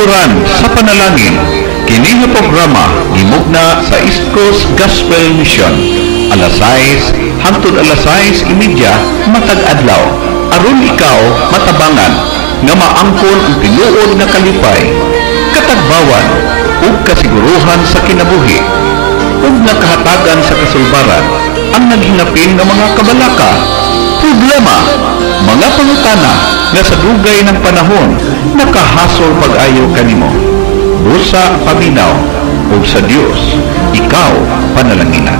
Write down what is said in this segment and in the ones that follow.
Katuburan sa panalangin. Kini nga programa gimugna sa East Coast Gospel Mission. Alas 6 hangtod alas 6:30 matag adlaw. Aron ikaw matabangan nga maangkon ang tinuod nga kalipay, katagbawan ug kasiguruhan sa kinabuhi ug nakahatagan sa kasulbaran ang naghinapin nga mga kabalaka, problema, mga pangutana nga sa dugay ng panahon nakahasol pag-ayo kanimo. Busa paminaw ug sa Dios ikaw panalanginan.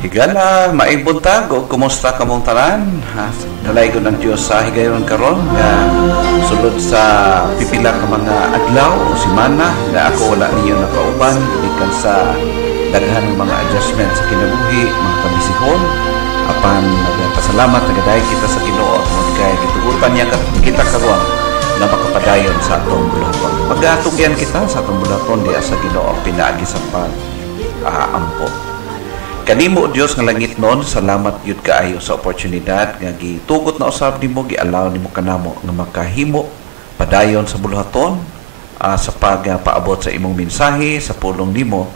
Higala, maibuntag o kumusta kamong tanan? Dalay ko ng Diyos sa higayon karon nga sulod sa pipila ka mga adlaw o simana na ako wala ninyo nakauban gikan sa daghan mga adjustment sa kinabuhi, mga pamisihon. Apan nagpasalamat nagaday kita sa Ginoo tungod kay gitugutan niya kita karon na makapadayon sa atong bulaton. Pag-atugyan kita sa atong bulaton diya sa Ginoo pinaagi sa pag-aampo. Kanimo Dios nga langit noon, salamat gyud kaayo sa oportunidad nga gitugot na usab nimo, gialaw nimo kanamo nga makahimo padayon sa bulaton sa pagpaabot sa imong mensahe sa pulong nimo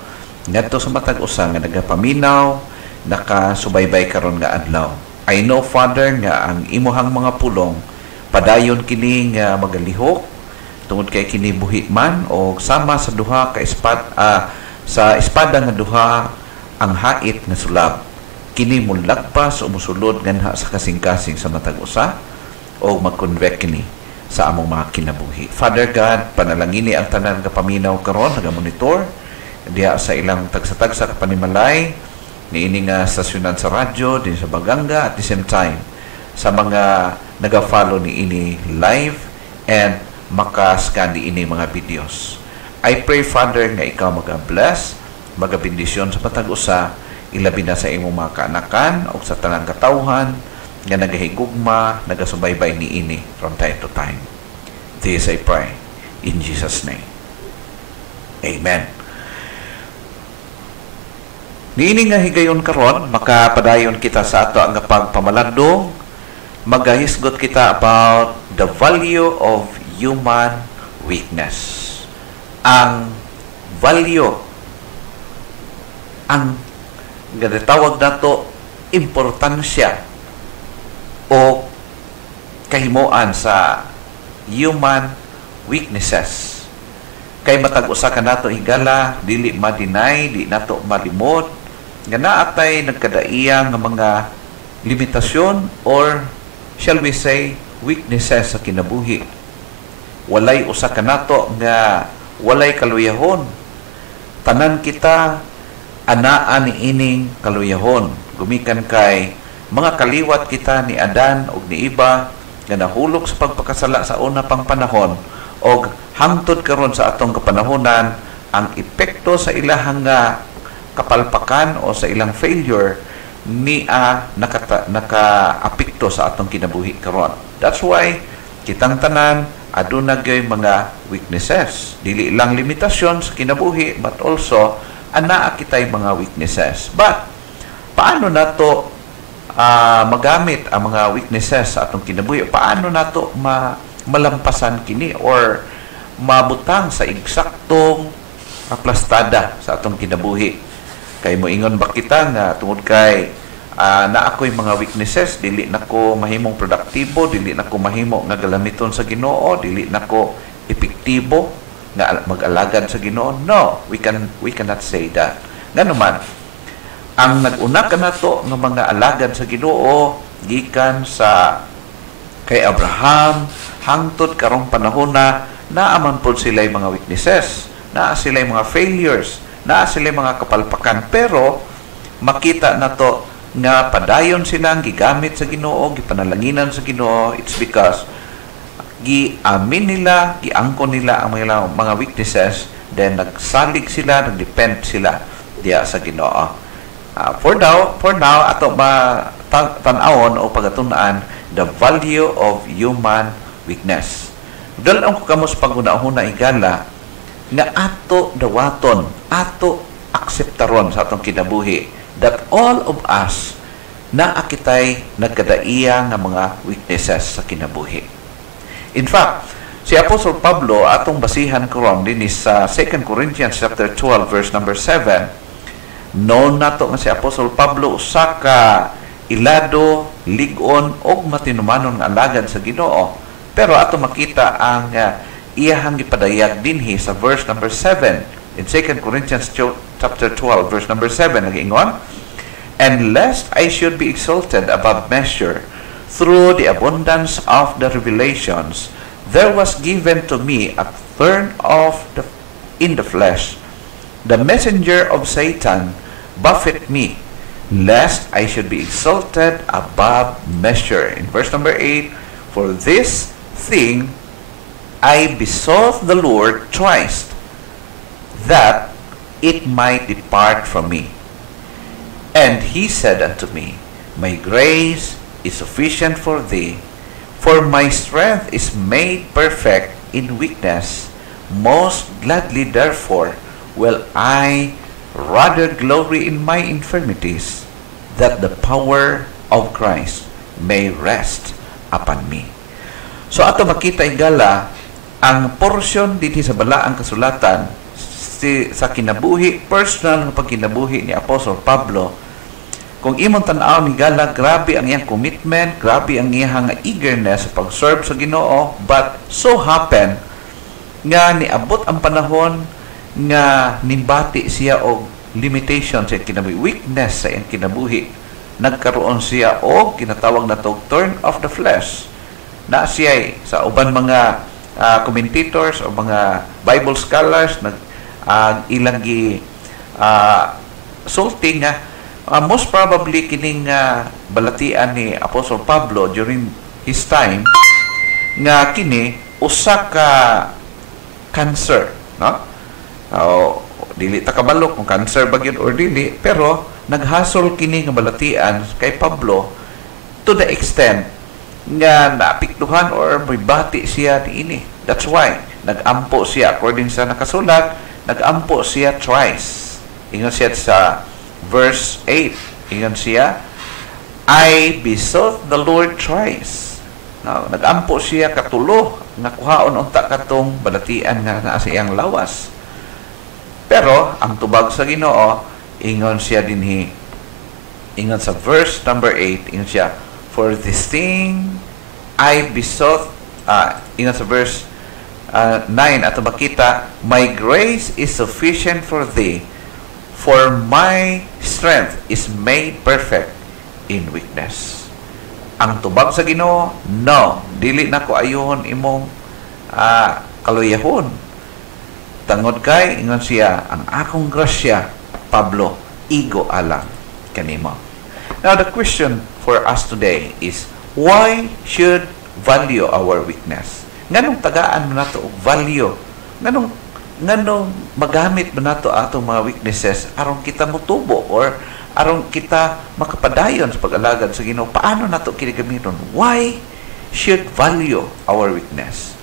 ngadto sa matag usa nga nagapaminaw nakasubaybay karon nga adlaw. I know Father nga ang imuhang mga pulong padayon kini nga magalihok tungod kay kini buhi man o sama sa duha ka sa espada nga duha ang hait nga sulab. Kini mulagpas o musulod nganha sa kasing-kasing sa matag usa o mag-convect kini sa among mga kinabuhi. Father God, panalangini ang tanan nga paminaw karon naga-monitor diha sa ilang tagsa-tagsa ka panimalay niini nga stasyonan sa radyo din sa Baganga at the same time sa mga naga-follow niini live and makascan niini mga videos. I pray Father nga ikaw maga-bless, maga-bendisyon sa matag usa, ilabi na sa imong mga kaanakan o sa tanang katawhan nga nagahigugma, nagasubaybay niini from time to time. This I pray in Jesus' name. Amen. Niini nga higayon karon makapadayon kita sa ato ang pagpamalandong, magahisgot kita about the value of human weakness. Ang value, ang ginatawag nato importansya o kahimuan sa human weaknesses. Kay matag usa ka nato higala, dili ma-deny, di nato malimot nga naatay nagkadaiya nga mga limitasyon or shall we say weaknesses sa kinabuhi. Walay usa ka nato nga walay kaluyahon. Tanan kita anaan ni ining kaluyahon. Gumikan kay mga kaliwat kita ni Adan ug ni Eva nga nahulog sa pagpakasala sa una pang panahon og hangtod karon sa atong kapanahonan ang epekto sa ilahang kapalpakan o sa ilang failure naka-apekto sa atong kinabuhi karon. That's why kitang tanan aduna gyud mga weaknesses. Dili lang limitasyon sa kinabuhi but also anaa kitay mga weaknesses. But paano nato magamit ang mga weaknesses sa atong kinabuhi? Paano nato malampasan kini or mabutang sa eksaktong aplastada sa atong kinabuhi? Kay moingon ba kita nga tungod kay na ako'y mga weaknesses, dili nako mahimong produktibo, dili nako mahimo nga galamiton sa Ginoo, dili nako epektibo nga mag-alagad sa Ginoo? No, we cannot say that. Ngano man ang nag-una kanato nga mga alagad sa Ginoo gikan sa kay Abraham hangtod karong panahon na naaman pod sila mga weaknesses, naa sila mga failures, naa sila mga kapalpakan, pero makita nato nga padayon silang gigamit sa Ginoo, gipanalanginan sa Ginoo. It's because giamin nila, giangkon nila ang mga weaknesses, then nagsalig sila, nagdepend sila diya sa Ginoo. For now ato tan-awon o pagatun-an the value of human weakness. Dalan ko kamos paguna-una igala nga ato dawaton, ato akseptaron sa atong kinabuhi that all of us naakitay nagkadaiya nga mga weaknesses sa kinabuhi. In fact, Si Apostol Pablo atong basihan karon dinhi sa 2 Corinthians chapter 12 verse number 7. Known nato nga si Apostol Pablo usa ka ilado, lig-on og matinumanon nga alagad sa Ginoo. Pero ato makita ang iyahang gipadayag dinhi sa verse number 7 in 2 Corinthians chapter 12 verse number 7 nagiingon, "And lest I should be exalted above measure through the abundance of the revelations, there was given to me a thorn in the flesh, the messenger of Satan buffet me, lest I should be exalted above measure." In verse number 8, "For this thing I besought the Lord twice, that it might depart from me. And he said unto me, My grace is sufficient for thee, for my strength is made perfect in weakness. Most gladly therefore will I rather glory in my infirmities, that the power of Christ may rest upon me." So ato makita igala ang portion dinhi sa balaang kasulatan sa kinabuhi, personal nga pagkinabuhi ni Apostol Pablo. Kung imong tan-aw ni gala, grabe ang iyang commitment, grabe ang iyang eagerness sa pag-serve sa Ginoo, but so happen nga niabot ang panahon nga nimbati siya og limitation sa kinabuhi, weakness sa iyang kinabuhi. Nagkaroon siya og kinatawag na thorn of the flesh. Na siya sa uban mga commentators o mga Bible scholars ilang sulting nga most probably kining balatian ni Apostle Pablo during his time nga kini usa ka cancer, no? Dili ta kabalo kung cancer ba gyud or dili, pero naghasol kini nga balatian kay Pablo to the extent nga naapektuhan or mibati siya niini. That's why nagampo siya, according sa nakasulat, nagampo siya twice. Ingon siya sa verse 8, ingon siya, "I besought the Lord twice." Now, nagampo siya katulo nga kuhaon unta katong balatian nga naa sa iyang lawas. Pero ang tubag sa Ginoo, ingon siya dinhi, ingon sa verse number 8, ingon siya, "For this thing I besought," ingon sa verse 9 ato makita, "My grace is sufficient for thee, for my strength is made perfect in weakness." Ang tubag sa Ginoo, no, dili na ko ayuhon imong kaluyahon. Tangod kay, ingon siya, "Ang akong grasya, Pablo, igo alang kanimo." Now, the question for us today is, why should value our weakness? Nganong tagaan mo nato og value? Nganong magamit mo nato atong mga weaknesses aron kita motubo or aron kita makapadayon sa pag-alagad sa Ginoo? Paano nato kini gamiton? Why should value our weakness?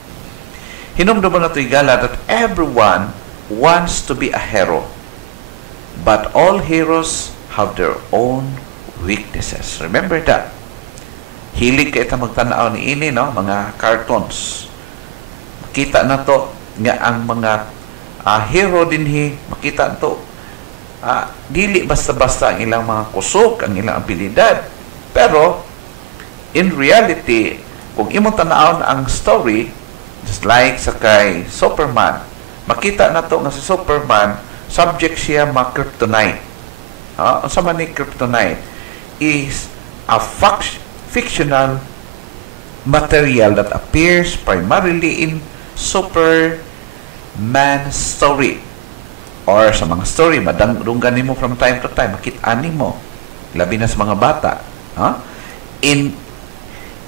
Hinumdum nato igala that everyone wants to be a hero, but all heroes have their own weaknesses. Remember that. Hilig kay ta magtanaw ni ini, no, mga cartoons. Makita na to nga ang mga hero dinhi, makita to dili basta-basta ang ilang mga kusog, ang ilang abilidad. Pero in reality, kung imong tan-awon ang story, just like sa kay Superman, makita na to nga si Superman subject siya mga kryptonite. Unsa man ni kryptonite is a fictional material that appears primarily in Superman story or sa mga story madunggan nimo from time to time, makita nimo labi na sa mga bata. In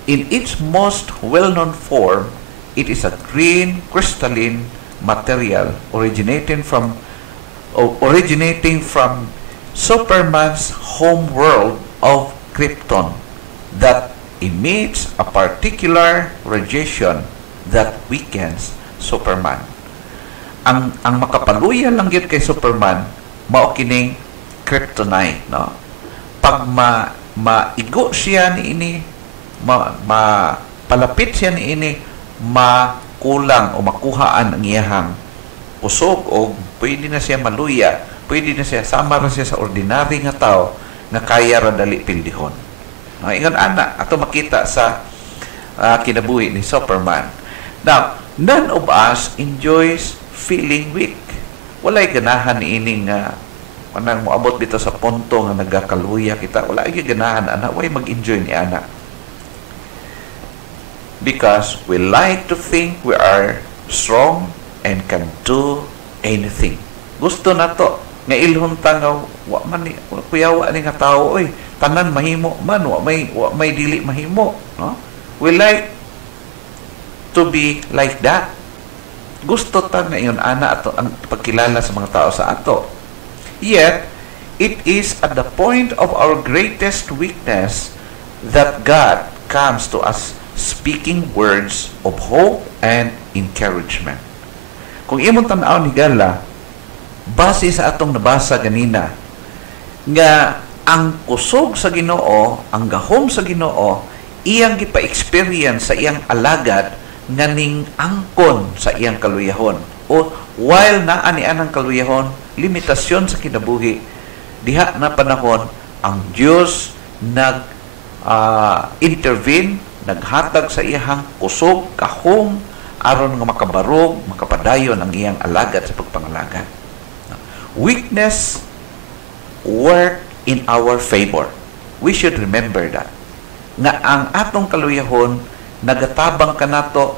its most well-known form, it is a green crystalline material originating from Superman's home world of Krypton that emits a particular radiation that weakens Superman. Ang makapaluya lang yun kay Superman, mao kining kryptonite, no? Pag maigo siya ni ini, palapit siya ni ini, makulang o makuhaan ang iyahang kusog o pwede na siya maluya, pwede na siya sama ra siya sa ordinary nga tao nga kaya ra dali pildihon. Ingon ana ato makita sa kinabuhi ni Superman. Now, none of us enjoys feeling weak. Walay ganahan ining manang moabot dito sa punto nga nagakaluya kita. Wala ay ganahan ana, way mag-enjoy ni ana. Because we like to think we are strong and can do anything. Gusto na to nga ilhon ta nga wa man ni kuyawa ni nga tawo oy tanan mahimo man wa may dili mahimo, no? We like to be like that. Gusto ta nga iyon ana ato ang pagkilala sa mga tao sa ato. Yet it is at the point of our greatest weakness that God comes to us speaking words of hope and encouragement. Kung imong tan-aw ni Gala, base sa atong nabasa ganina, nga ang kusog sa Ginoo, ang gahom sa Ginoo, iyang gipa-experience sa iyang alagad nga ning angkon sa iyang kaluyahon. O while naa ni anang kaluyahon, limitasyon sa kinabuhi, diha na panahon ang Dios intervene, naghatag sa iyang kusog, kahom, aron nga makabarog, makapadayon ang iyang alagad sa pagpangalagad. Weakness work in our favor. We should remember that. Nga ang atong kaluyahon, nagatabang ka nato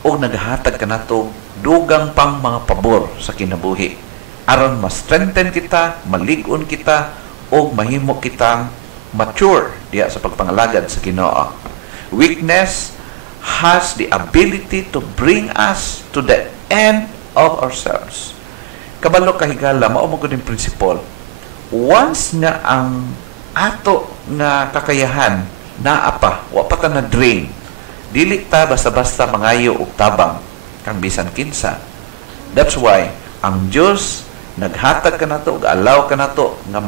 o naghatag ka nato dugang pang mga pabor sa kinabuhi. Aron ma-strengthen kita, malig-on kita, o mahimo kitang mature diya sa pagpangalagad sa Ginoo. Weakness has the ability to bring us to the end of ourselves. Kabalo kahigala, mao mo gud yung principle. Once nga ang ato nga kakayahan naa pa, wa pa ta na drain, dili ta basta-basta mangayo og tabang kang bisan kinsa. That's why ang Dios naghatag ka nato ug allow ka nato nga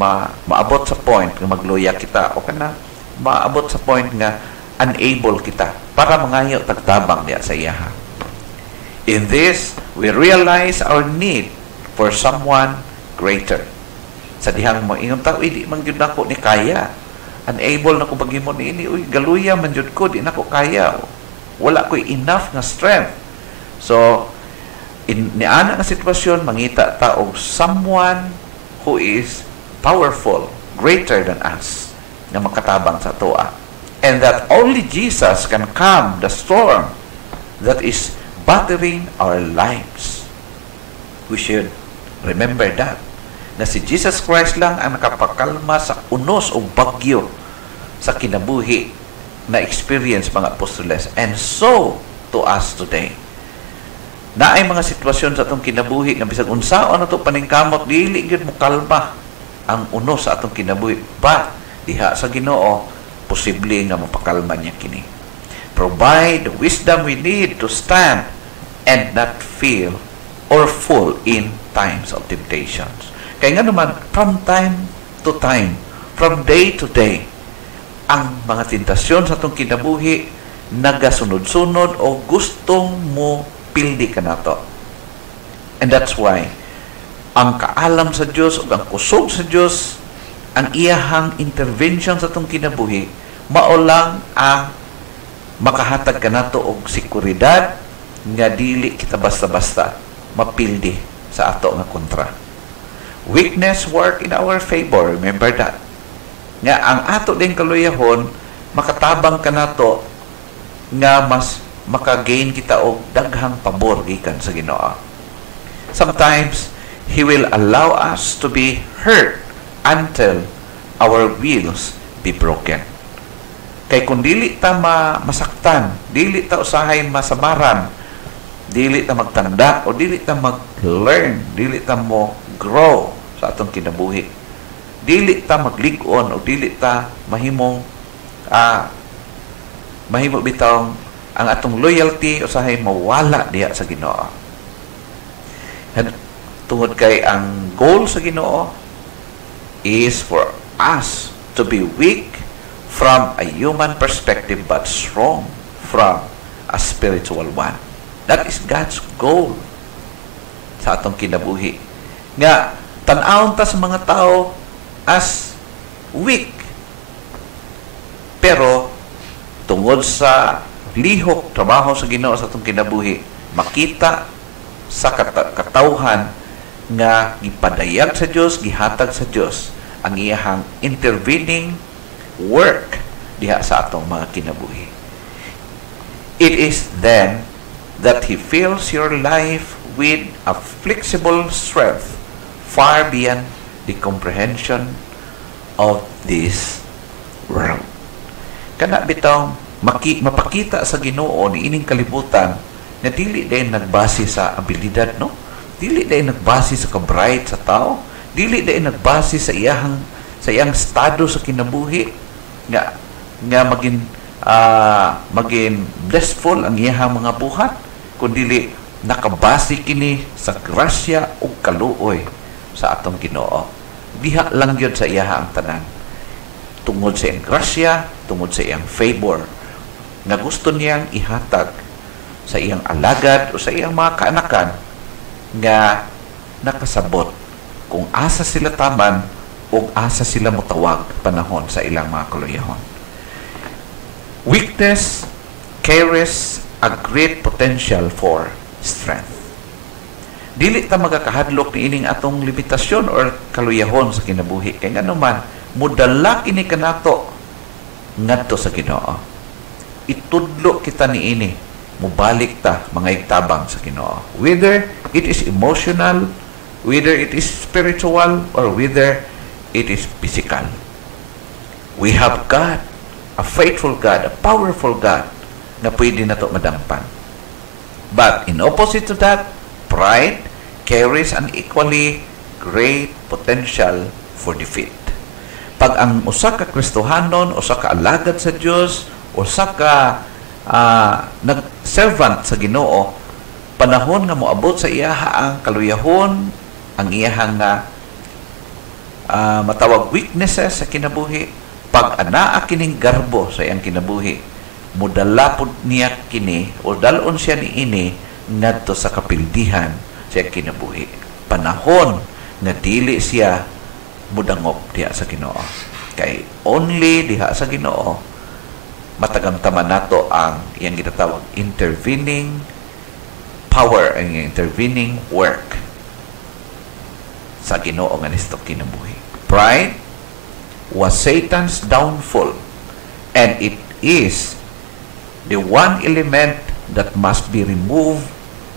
maabot sa point nga magluya kita o kana maabot sa point nga unable kita para mangayo tagtabang diya sa iyaha. In this, we realize our need for someone greater. Sa dihang mo ingon ta, di man gyud nako ni kaya. Unable na ko paghimo ni ini, uy galuya man jud ko, di nako kaya. Wala ko enough nga strength. So ni ana nga sitwasyon mangita ta og someone who is powerful, greater than us, nga makatabang sa toa. And that only Jesus can calm the storm that is battering our lives. We should remember that. Na si Jesus Christ lang ang nakapakalma sa unos o bagyo sa kinabuhi na experience mga apostoles. And so, to us today. Na ay mga sitwasyon sa atong kinabuhi nga bisag unsaon na ito paningkamot, dili gyud mo kalma ang unos sa atong kinabuhi. But, diha sa Ginoo, posible nga mapakalma niya kini. Provide the wisdom we need to stand and not feel or fall in times of temptations. Kaya nga naman, from time to time, from day to day, ang mga tentasyon sa itong kinabuhi, nagasunod-sunod o gustong mo pildi ka na to. And that's why, ang kaalam sa Diyos o ang kusog sa Diyos, ang iyahang intervention sa itong kinabuhi, maulang ang makahatag ka na to og sekuridad nga dili kita basta-basta mapildi sa ato nga kontra. Weakness work in our favor. Remember that. Nga ang ato ding kaluyahon, makatabang ka na to nga mas makagain kita og daghang pabor gikan sa Ginoo. Sometimes, He will allow us to be hurt until our wills be broken. Kay kung dili ta masaktan, dili ta usahay masamaran, dili ta magtanda o dili ta mag-learn, dili ta mo grow sa atong kinabuhi, dili ta maglig-on o dili ta mahimo bitaw ang atong loyalty usahay mawala diha sa Ginoo. Tungod kay ang goal sa Ginoo is for us to be weak from a human perspective but strong from a spiritual one. That is God's goal sa atong kinabuhi. Nga, tan-awon ta sa mga tao as weak. Pero, tungod sa lihok, trabaho sa Ginoo sa atong kinabuhi, makita sa katawhan nga gipadayag sa Dios, gihatag sa Dios ang iyahang intervening work diha sa atong mga kinabuhi. It is then that He fills your life with a flexible strength far beyond the comprehension of this world. Kana bitaw mapakita sa Ginoo ni ining kalibutan na dili din nagbase sa abilidad, no? Dili din nagbase sa kabright sa tao, dili din nagbase sa iyang estado sa kinabuhi nga maging blissful ang iyang mga buhat, kundi nakabase kini sa grasya ug kaluoy sa atong Ginoo. Diha lang yun sa iyang tanan. Tungod sa iyang grasya, tungod sa iyang favor, nga gusto niyang ihatag sa iyang alagad o sa iyang mga kaanakan nga nakasabot kung asa sila taman o asa sila mutawag panahon sa ilang mga kaluyahon. Weakness carries a great potential for strength. Dili ta magakahadlok ni ining atong limitasyon or kaluyahon sa kinabuhi. Kaya nga naman, mudala kini kanato ngadto sa Ginoo. Itudlo kita ni ini, mubalik ta mga igtabang sa Ginoo. Whether it is emotional, whether it is spiritual, or whether it is physical. We have God, a faithful God, a powerful God, na pwede na ito madampan. But in opposite to that, pride carries an equally great potential for defeat. Pag ang usa ka Kristohanon, usa ka alagad sa Dios, usa ka nag-servant sa Ginoo, panahon nga moabot sa iyaha ang kaluyahon, ang iyahang matawag weaknesses sa kinabuhi, pag anaa kining garbo sa iyang kinabuhi, mudala pod niya kini o dalon siya ni ini ngadto sa kapildihan sa iyang kinabuhi. Panahon nga dili siya mudangop diha sa Ginoo. Kay only diha sa Ginoo matagamtaman nato ang iyang ginatawag intervening power, ang intervening work sa Ginoo nga nisto kinabuhi. Pride was Satan's downfall, and it is the one element that must be removed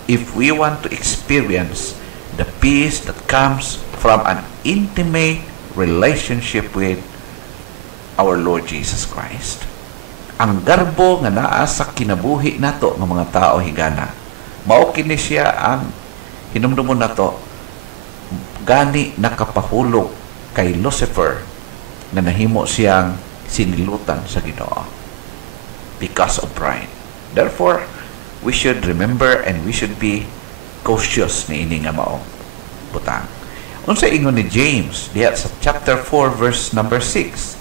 if we want to experience the peace that comes from an intimate relationship with our Lord Jesus Christ. Ang garbo nga naa sa kinabuhi nato ng mga tao higana, mao kini siya ang hinumdumon nato gani nakapahulog kay Lucifer na nahimo siyang sinilutan sa Ginoo because of pride. Therefore, we should remember and we should be cautious ni ini nga mao butang. Unsa ingon ni James diha sa chapter 4 verse number 6,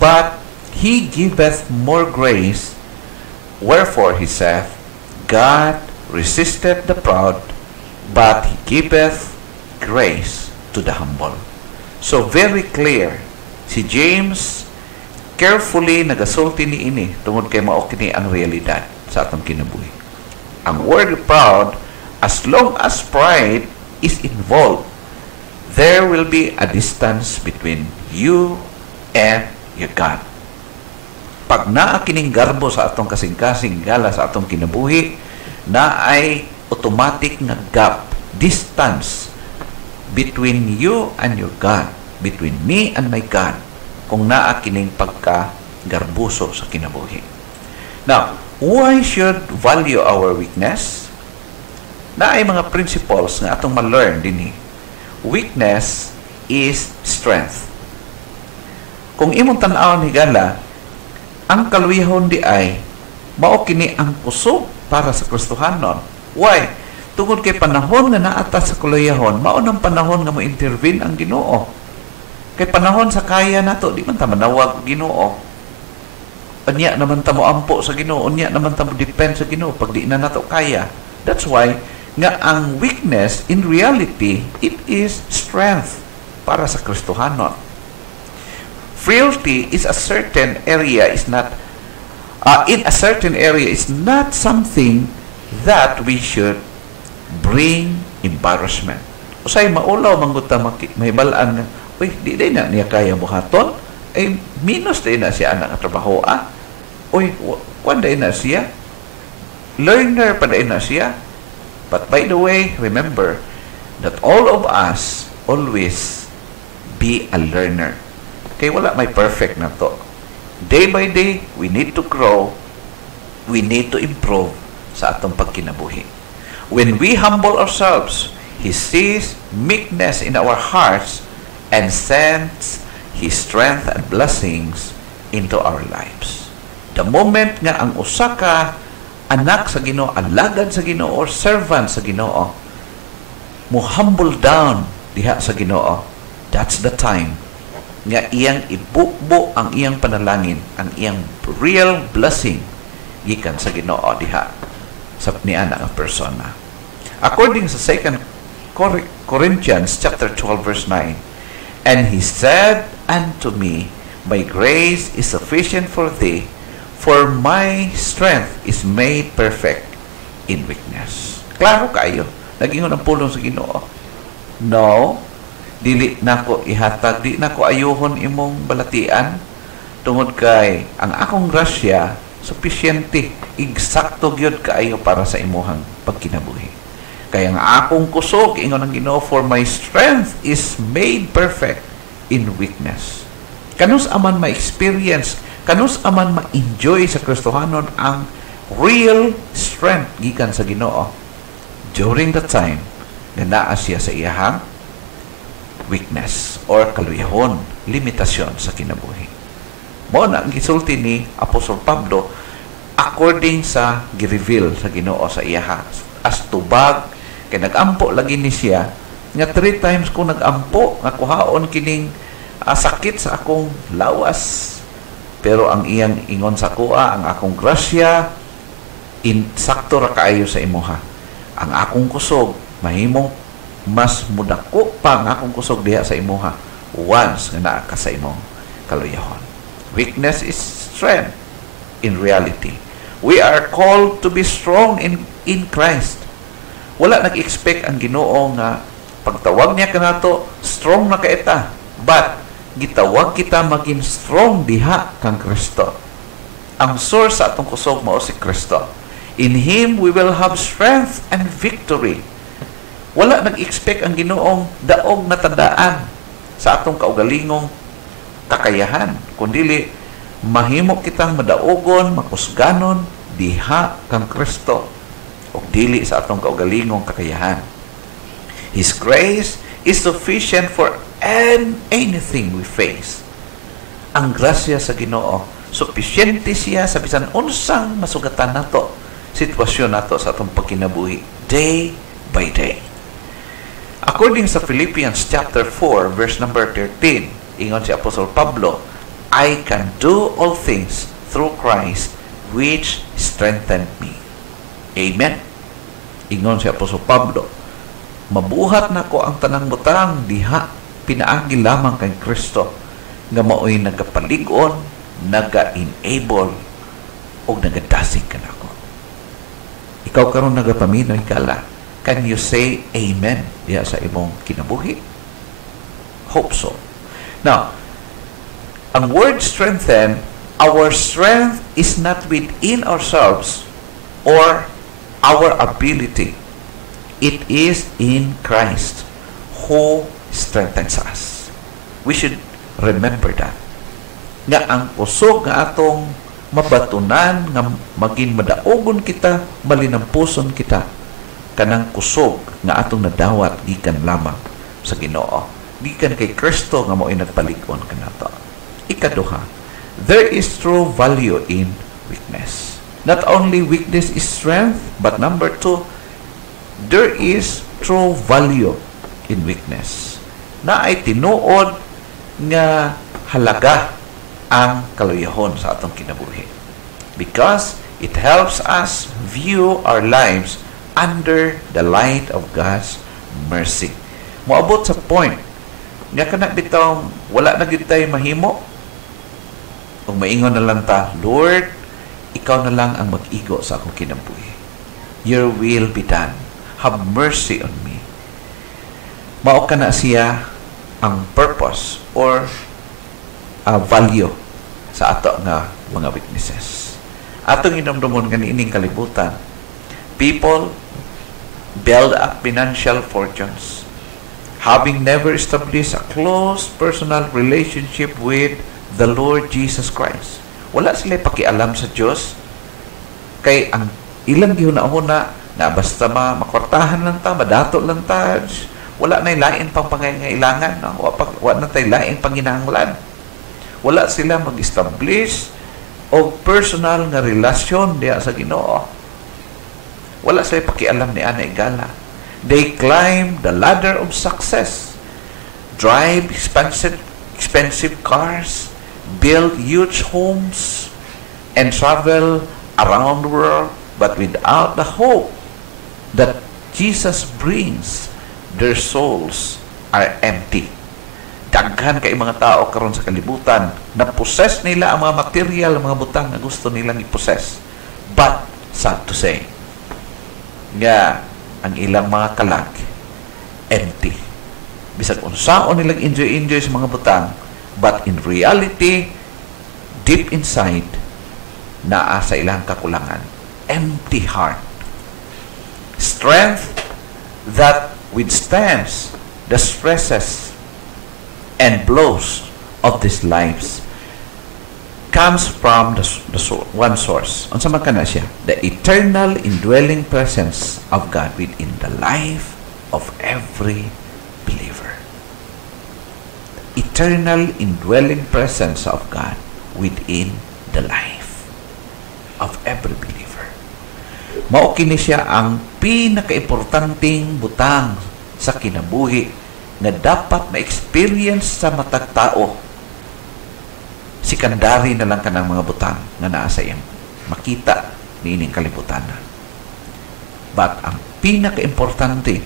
but he giveth more grace, wherefore he saith, God resisteth the proud, but he giveth grace to the humble. So very clear, si James carefully nagasulti ni ini tungod kay mao kini ang realidad sa atong kinabuhi. Ang word proud, as long as pride is involved, there will be a distance between you and your God. Pag naa kining garbo sa atong kasing-kasing gala sa atong kinabuhi, na ay automatic nga gap, distance between you and your God, between me and my God, kung naa kining pagka-garbuso sa kinabuhi. Now, why should value our weakness? Na ay mga principles nga atong ma-learn dinhi. Weakness is strength. Kung imong tan-awon higala, ang kaluyahon di ay mao kini ang kusog para sa Kristohanon. Why? Tungod kay panahon nga naata sa kaluyahon, mao nang panahon nga mo-intervene ang Ginoo. Kay panahon sa kaya nato, di man ta manawag Ginoo. unya naman ta mo ampo sa Ginoo, unya naman ta mo depend sa Ginoo pag di na nato kaya. That's why nga ang weakness in reality it is strength para sa Kristohanon. Frailty is a certain area is not in a certain area is not something that we should bring embarrassment. Usay maulaw manguta mahibalaan nga, uy, di day na niya kaya buhaton, ay minus day na siya anak trabaho, uy, kwan day na siya, learner pa day na siya. But by the way, remember that all of us always be a learner. Kaya wala may perfect na to. Day by day, we need to grow, we need to improve sa atong pagkinabuhi. When we humble ourselves, He sees meekness in our hearts and sends His strength and blessings into our lives. The moment nga ang usa ka anak sa Ginoo, alagad sa Ginoo, or servant sa Ginoo, mo humble down diha sa Ginoo, that's the time nga iyang ibukbo ang iyang panalangin, ang iyang real blessing gikan sa Ginoo diha sa niana nga persona. According sa 2 Corinthians chapter 12 verse 9, and He said unto me, my grace is sufficient for thee, for my strength is made perfect in weakness. Klaro kayo, nagingon ang pulong sa Ginoo. No, dili nako ihatag, di nako ayuhon imong balatian, tungod kay ang akong grasya sufisyente, eksakto gyud kaayo para sa imuhang pagkinabuhi. Kaya nga akong kusog, ingon ang Ginoo, for my strength is made perfect in weakness. Kanus aman ma-experience, kanus aman ma-enjoy sa Kristohanon ang real strength gikan sa Ginoo during the time na naa siya sa iyahang weakness or kaluyahon, limitasyon sa kinabuhi. Mo na ang gisulti ni Apostol Pablo according sa gi-reveal sa Ginoo sa iyaha as tubag. Kaya nag-ampo lagi ni siya nga 3 times ko nag-ampo nga kuhaon kining sakit sa akong lawas, pero ang iyang ingon sa kuha, ang akong grasya sakto ra kaayo sa imuha. Ang akong kusog mahimong mas mudako pa ang akong kusog diha sa imuha once nga naa ka sa imong kaluyahon. Weakness is strength in reality. We are called to be strong in Christ. Wala nag-expect ang Ginoo nga pagtawag niya kanato strong na kaita, but gitawag kita maging strong diha kang Kristo. Ang source sa atong kusog mao si Kristo. In Him we will have strength and victory. Wala nag-expect ang Ginoong daog na tandaan sa atong kaugalingong kakayahan, kundi mahimo kitang madaogon, makusganon diha kang Kristo o dili sa atong kaugalingong kakayahan. His grace is sufficient for anything we face. Ang grasya sa Ginoo, sufisyente siya sa bisan unsang masugatan nato, sitwasyon nato sa atong pagkinabuhi day by day. According sa Philippians chapter 4 verse number 13, ingon si Apostol Pablo, I can do all things through Christ which strengthened me. Amen. Ingon si Apostol Pablo, mabuhat na ko ang tanang butang diha pinaagi lamang kay Kristo nga mao'y nagapalig-on, naga-enable o nagadasig ka na ko. Ikaw karon nagapaminaw kala, can you say amen diha sa imong kinabuhi? Hope so. Now, ang word strengthen, our strength is not within ourselves or our ability. It is in Christ who strengthens us. We should remember that. Nga ang kusog nga atong mabatunan, nga maging madaogon kita, malinampuson kita, kanang kusog nga atong nadawat gikan lamang sa Ginoo. Gikan kay Kristo nga mo'y nagpalig-on kanato. Ikaduha, there is true value in weakness. Not only weakness is strength, but number 2, there is true value in weakness. Na ay tinuod nga halaga ang kaluyahon sa atong kinabuhi. because it helps us view our lives under the light of God's mercy. Moabot sa point nga kana bitaw wala na gyud tay mahimo, ug maingon na lang ta, Lord, ikaw na lang ang mag-igo sa akong kinabuhi. Your will be done. Have mercy on me. Mao kana siya ang purpose or value sa ato nga mga weaknesses. Atong inomdomon nga niining kalibutan, people build up financial fortunes having never established a close personal relationship with the Lord Jesus Christ. Wala sila pakialam sa Diyos, kay ang ilang gihuna-huna na basta makwartahan lang ta, madato lang ta, wala na lain pang pangangailangan, no? Wala na tayo lain panginahanglan. Wala sila mag-establish o personal nga relasyon diya sa Ginoo. Wala sila pakialam ni Ana Igala. They climb the ladder of success, drive expensive cars, build huge homes, and travel around the world, but without the hope that Jesus brings, their souls are empty. Daghan kay mga tao karon sa kalibutan na possess nila ang mga material, ang mga butang na gusto nilang i-possess. But, sad to say, nga ang ilang mga kalag empty. Bisag unsaon nilang enjoy sa mga butang, but in reality, deep inside, naa sa ilang kakulangan. Empty heart. Strength that withstands the stresses and blows of these lives comes from the one source. Unsa man kana siya? The eternal indwelling presence of God within the life of every believer. Eternal indwelling presence of God within the life of every believer. Mao kini siya ang pinakaimportanteng butang sa kinabuhi na dapat ma-experience sa matag tao. Sikandari na lang kanang mga butang na naa sa iyang makita niining kalibutan. But ang pinaka-importante,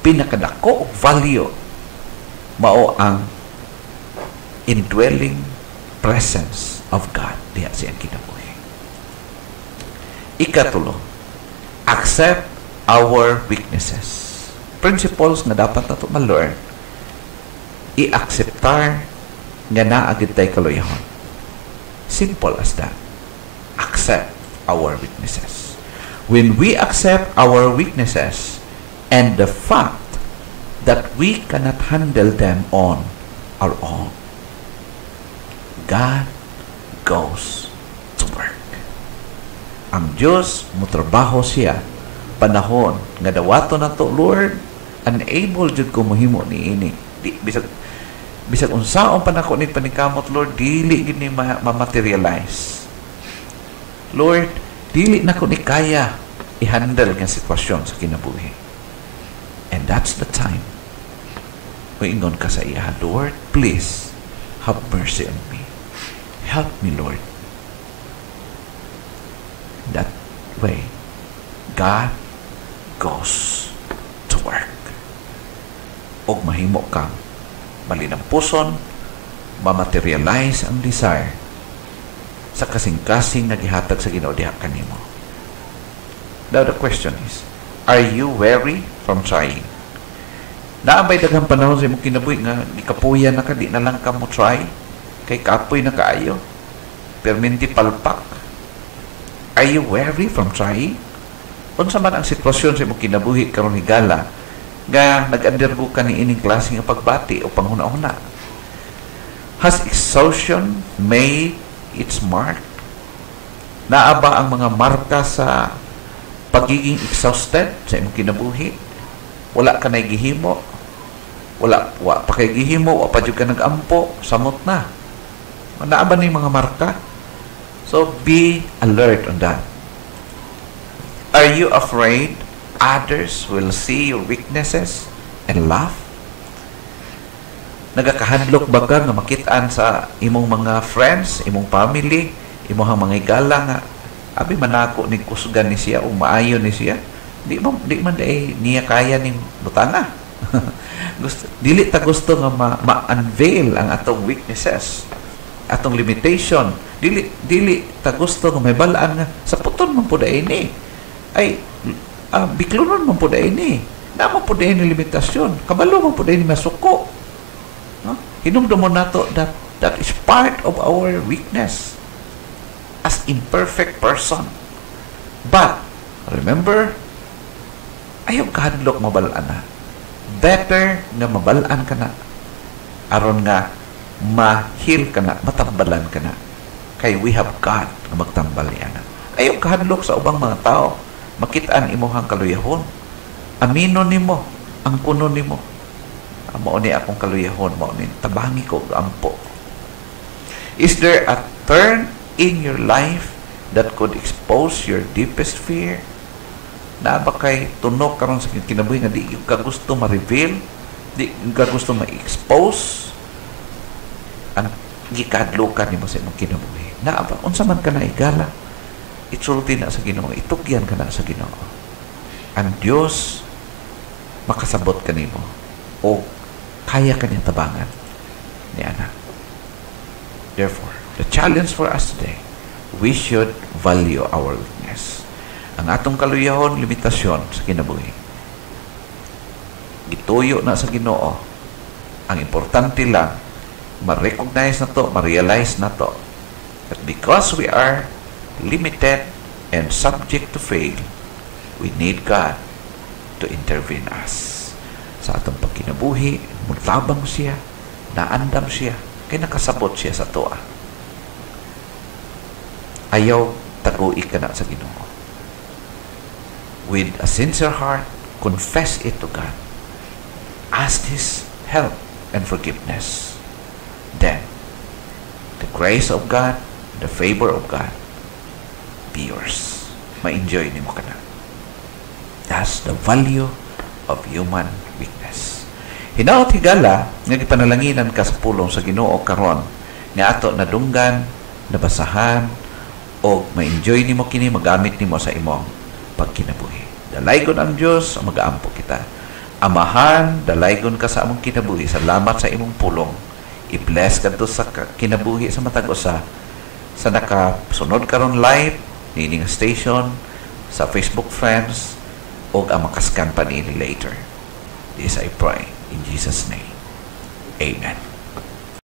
pinakadako value, mao ang indwelling presence of God diha sa iyang kinabuhi. Ikatulo, accept our weaknesses. Principles na dapat nato ma-learn. I-acceptar nga naagid tayo kaluyahon. Simple as that. Accept our weaknesses. When we accept our weaknesses and the fact that we cannot handle them on our own, God goes to work. Ang Diyos, mutrabaho siya, panahon, nga dawato na to, Lord, unable jud ko mohimo niini. Bisag unsaon pa nako ni panikamot, Lord, dili gid ni ma-materialize. Lord, dili nako ni kaya i-handle nga sitwasyon sa kinabuhi. And that's the time moingon ka sa iya, Lord, please have mercy on me. Help me, Lord. That way, God goes to work. Og mahimo kang malinampuson, ma-materialize ang desire sa kasing-kasing nagihatag sa Ginoo diha kanimo. Now the question is, are you weary from trying? Naabay daghang panahon sa imong kinabuhi nga gikapuyan na ka, di na lang ka mo try, kay kapoy na kaayo, perminti palpak. Are you weary from trying? Unsa man ang sitwasyon sa imong kinabuhi karon higala nga nag-undergo ka ni ining klase nga pagbati o panghuna-huna? Has exhaustion made its mark? Naa ba ang mga marka sa pagiging exhausted sa imong kinabuhi? Wala ka na gihimo? Wala pa kay gihimo, wa pa jud ka nag-ampo, samot na. Naa ba ni mga marka? So be alert on that. Are you afraid others will see your weaknesses and laugh? Nagakahadlok ba ka nga makitaan sa imong mga friends, imong family, Imuhang mga igala nga abi manako ni kusgan ni siya o maayo ni siya, di man day niya kaya ning butanga. Dili ta gusto nga ma-unveil ang atong weaknesses, atong limitation. Dili ta gusto nga may balaan nga sa puton man pud ini ay biklonon man pud ini, na man pud ini limitasyon, kabalo man pud ini masuko, no? Hinumdumon nato that is part of our weakness as imperfect person. But remember, ayaw kahadlok mabalaan na. Better nga mabalaan ka na aron nga ma-heal ka na, matambalan ka na, kay we have God nga magtambal niya na. Ayaw kahadlok sa ubang mga tao makitaan imuhang kaluyahon, amino nimo ang kuno nimo, mao ni akong kaluyahon, mao ni tabangi ko ampo. Is there a turn in your life that could expose your deepest fear? Na ba kay tunok karon sa kinabuhi nga di ka gusto ma-reveal, di ka gusto ma-expose ang gikadlokan nimo sa imong kinabuhi? Na ba unsa man ka na igala, itsulti na sa Ginoo, itugyan ka na sa Ginoo. Ang Dios makasabot kanimo o kaya kanya tabangan ni ana. Therefore, the challenge for us today, we should value our weakness. Ang atong kaluyahon, limitasyon sa kinabuhi, gituyo na sa Ginoo. Ang importante lang, ma-recognize na to, ma-realize na to, that because we are limited and subject to fail, we need God to intervene us. Sa atong pagkinabuhi, mutabang siya, naandam siya, kaya nakasabot siya sa toa. Ayaw tagui ka na sa Ginoo. With a sincere heart, confess it to God. Ask His help and forgiveness. Then, the grace of God, the favor of God, be yours. Ma-enjoy nimo ka na. That's the value of human weakness. Hinaot higala, nga gipanalanginan ka sa pulong sa Ginoo karon, nga ato nadunggan, nabasahan, o ma-enjoy nimo kini, magamit nimo sa imong pagkinabuhi. Dalaygon ang Diyos, mag-aampo kita. Amahan, dalaygon ka sa among kinabuhi. Salamat sa imong pulong. I-bless ka to sa kinabuhi sa matag usa. Sa nakasunod karon live, nining station, sa Facebook friends, o ang makaskan pa nini later. This I pray in Jesus' name. Amen.